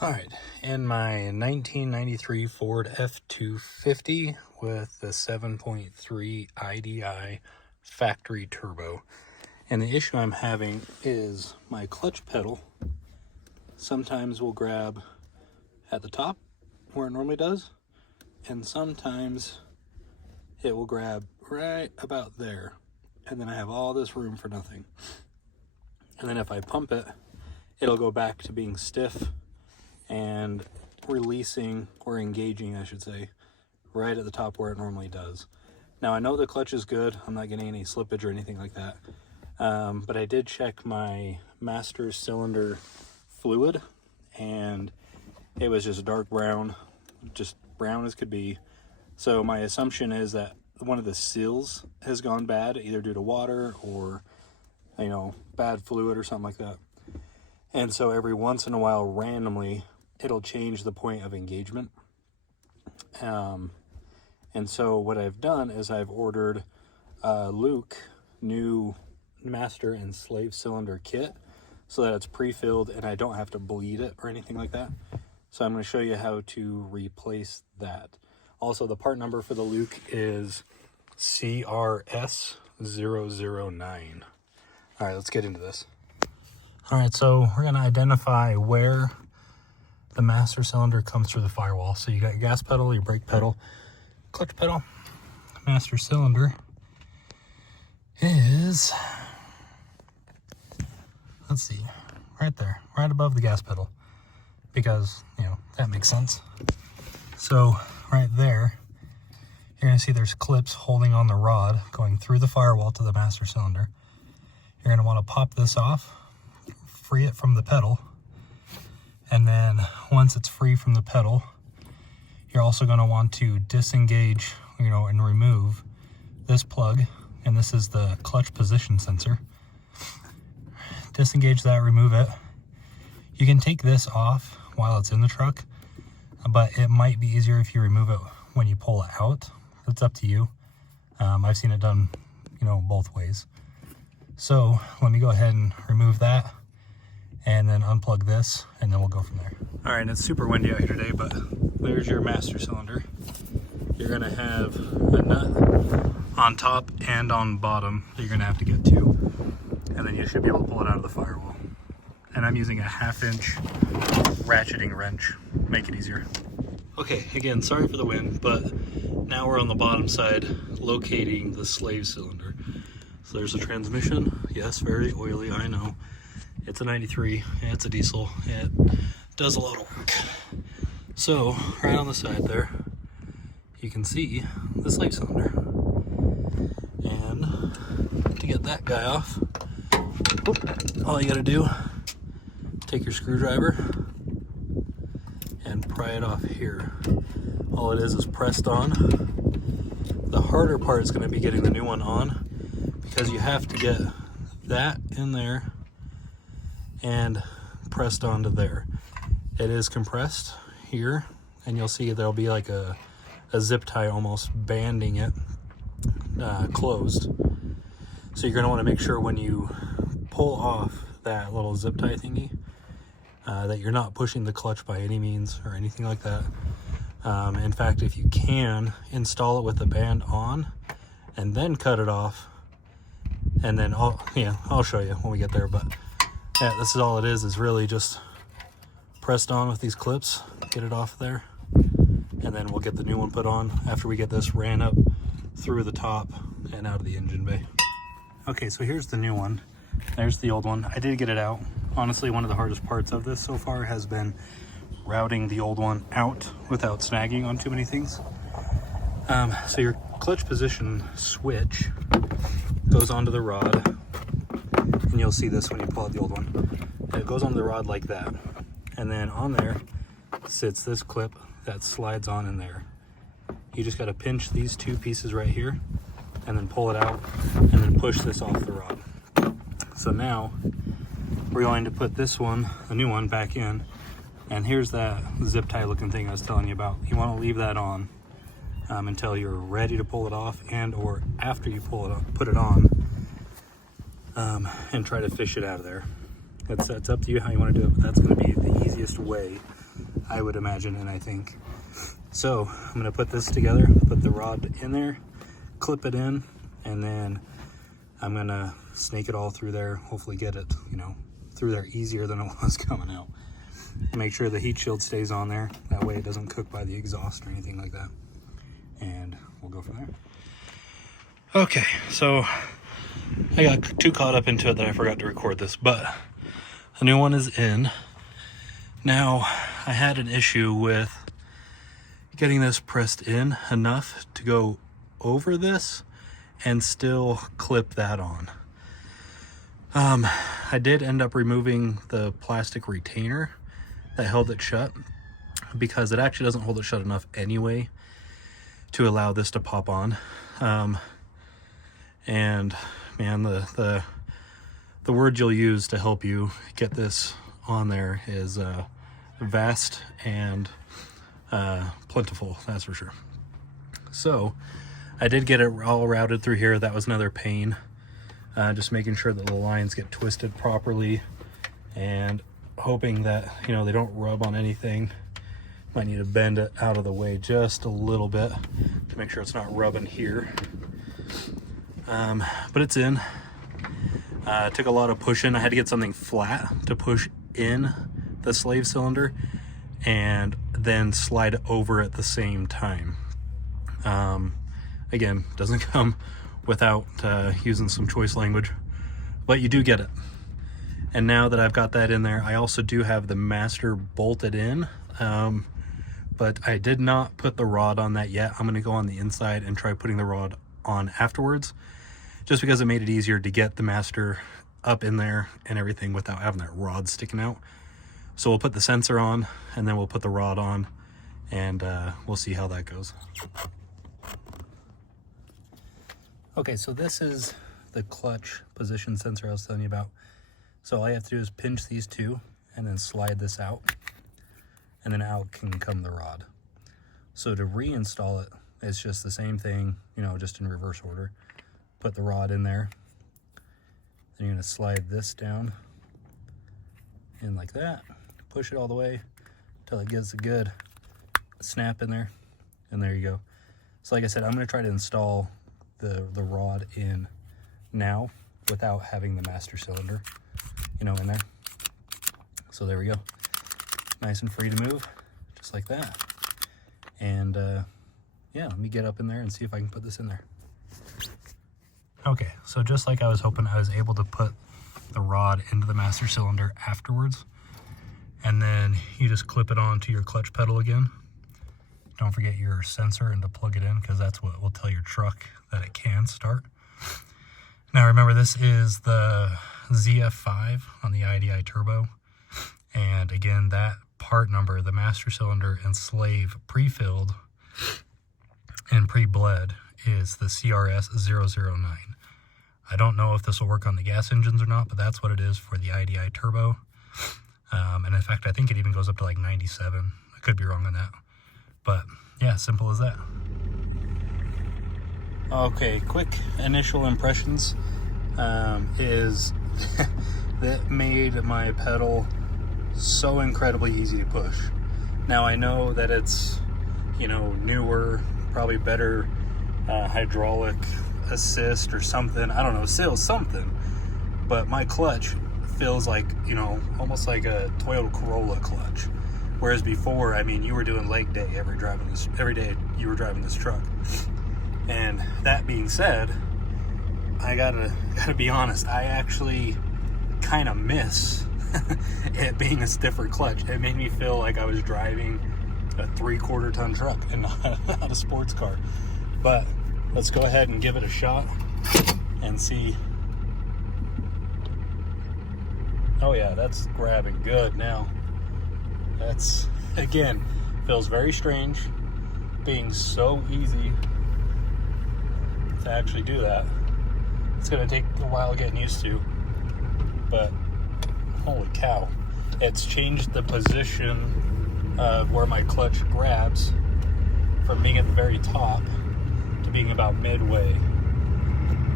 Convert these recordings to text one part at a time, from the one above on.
All right, in my 1993 Ford F250 with the 7.3 IDI factory turbo. And the issue I'm having is my clutch pedal sometimes will grab at the top where it normally does, and sometimes it will grab right about there. And then I have all this room for nothing. And then if I pump it, it'll go back to being stiff and releasing, or engaging I should say, right at the top where it normally does. Now I know the clutch is good, I'm not getting any slippage or anything like that, but I did check my master cylinder fluid and it was just dark brown, just brown as could be. So my assumption is that one of the seals has gone bad, either due to water or, you know, bad fluid or something like that. And so every once in a while, randomly, it'll change the point of engagement. And so what I've done is I've ordered a Luke new master and slave cylinder kit so that it's pre-filled and I don't have to bleed it or anything like that. So I'm going to show you how to replace that. Also, the part number for the Luke is CRS009. All right, let's get into this. All right, so we're going to identify where the master cylinder comes through the firewall. So you got your gas pedal, your brake pedal, clutch pedal. Master cylinder is, let's see, right there, right above the gas pedal, because, you know, that makes sense. So right there, you're gonna see there's clips holding on the rod going through the firewall to the master cylinder. You're gonna wanna pop this off, free it from the pedal, and then once it's free from the pedal, you're also going to want to disengage, you know, and remove this plug, and this is the clutch position sensor. Disengage that, remove it. You can take this off while it's in the truck, but it might be easier if you remove it when you pull it out. It's up to you. I've seen it done, you know, both ways. So let me go ahead and remove that, and then unplug this, and then we'll go from there. All right, it's super windy out here today, but there's your master cylinder. You're gonna have a nut on top and on bottom that you're gonna have to get to, and then you should be able to pull it out of the firewall. And I'm using a 1/2-inch ratcheting wrench, make it easier. Okay, again, sorry for the wind, but now we're on the bottom side locating the slave cylinder. So there's a transmission, yes, very oily, I know. It's a 93, it's a diesel, it does a lot of work. So, right on the side there, you can see the slave cylinder. And to get that guy off, all you gotta do, take your screwdriver and pry it off here. All it is pressed on. The harder part is gonna be getting the new one on, because you have to get that in there and pressed onto there. It is compressed here, and you'll see there'll be like a zip tie almost banding it closed. So you're going to want to make sure when you pull off that little zip tie thingy that you're not pushing the clutch by any means or anything like that. In fact, if you can, install it with the band on and then cut it off, and then I'll show you when we get there. But yeah, this is all it is really just pressed on with these clips, get it off there, and then we'll get the new one put on after we get this ran up through the top and out of the engine bay. Okay, so here's the new one. There's the old one. I did get it out. Honestly, one of the hardest parts of this so far has been routing the old one out without snagging on too many things. So your clutch position switch goes onto the rod, and you'll see this when you pull out the old one. It goes on the rod like that, and then on there sits this clip that slides on in there. You just got to pinch these two pieces right here and then pull it out and then push this off the rod. So now we're going to put this one, the new one, back in, and here's that zip tie looking thing I was telling you about. You want to leave that on until you're ready to pull it off, and or after you pull it up, put it on, and try to fish it out of there. It's up to you how you want to do it, but that's going to be the easiest way I would imagine and I think. So I'm gonna put this together, put the rod in there, clip it in, and then I'm gonna snake it all through there, hopefully get it, you know, through there easier than it was coming out. Make sure the heat shield stays on there, that way it doesn't cook by the exhaust or anything like that. And we'll go from there. Okay, so I got too caught up into it that I forgot to record this, but the new one is in. Now, I had an issue with getting this pressed in enough to go over this and still clip that on. I did end up removing the plastic retainer that held it shut, because it actually doesn't hold it shut enough anyway to allow this to pop on. And man, the word you'll use to help you get this on there is vast and plentiful, that's for sure. So I did get it all routed through here. That was another pain, just making sure that the lines get twisted properly and hoping that, you know, they don't rub on anything. Might need to bend it out of the way just a little bit to make sure it's not rubbing here. But it's in. It took a lot of pushing. I had to get something flat to push in the slave cylinder and then slide over at the same time. Again, doesn't come without using some choice language, but you do get it. And now that I've got that in there, I also do have the master bolted in, but I did not put the rod on that yet. I'm going to go on the inside and try putting the rod on afterwards, just because it made it easier to get the master up in there and everything without having that rod sticking out. So we'll put the sensor on and then we'll put the rod on, and we'll see how that goes. Okay, so this is the clutch position sensor I was telling you about. So all I have to do is pinch these two and then slide this out, and then out can come the rod. So to reinstall it, it's just the same thing, you know, just in reverse order. Put the rod in there, then you're gonna slide this down in like that, push it all the way until it gets a good snap in there, and there you go. So like I said, I'm gonna try to install the rod in now without having the master cylinder, you know, in there. So there we go, nice and free to move, just like that. And yeah, let me get up in there and see if I can put this in there. Okay, so just like I was hoping, I was able to put the rod into the master cylinder afterwards, and then you just clip it onto your clutch pedal again. Don't forget your sensor and to plug it in, because that's what will tell your truck that it can start. Now remember, this is the ZF5 on the IDI turbo, and again, that part number, the master cylinder and slave pre-filled and pre-bled, is the CRS 009. I don't know if this will work on the gas engines or not, but that's what it is for the IDI turbo. And in fact, I think it even goes up to like 97. I could be wrong on that, but yeah, simple as that. Okay, quick initial impressions is that made my pedal so incredibly easy to push. Now I know that it's, you know, newer, probably better hydraulic assist or something, I don't know, still something, but my clutch feels like, you know, almost like a Toyota Corolla clutch, whereas before, I mean, you were doing leg day every day you were driving this truck. And that being said, I gotta be honest, I actually kind of miss it being a stiffer clutch. It made me feel like I was driving a 3/4 ton truck and not a sports car. But let's go ahead and give it a shot and see. Oh yeah, that's grabbing good now. That's, again, feels very strange being so easy to actually do that. It's gonna take a while getting used to, but holy cow, it's changed the position of where my clutch grabs from being at the very top to being about midway.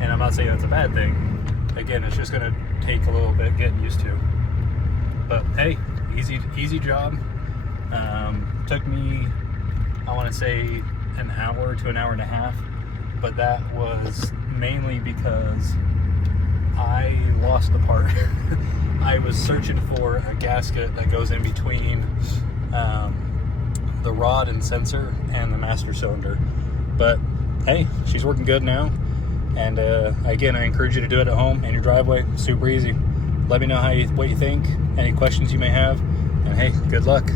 And I'm not saying that's a bad thing. Again, it's just gonna take a little bit getting used to. But hey, easy job. Took me, I want to say, an hour to an hour and a half, but that was mainly because I lost the part. I was searching for a gasket that goes in between the rod and sensor and the master cylinder. But hey, she's working good now. And again, I encourage you to do it at home in your driveway. Super easy. Let me know what you think, any questions you may have, and hey, good luck.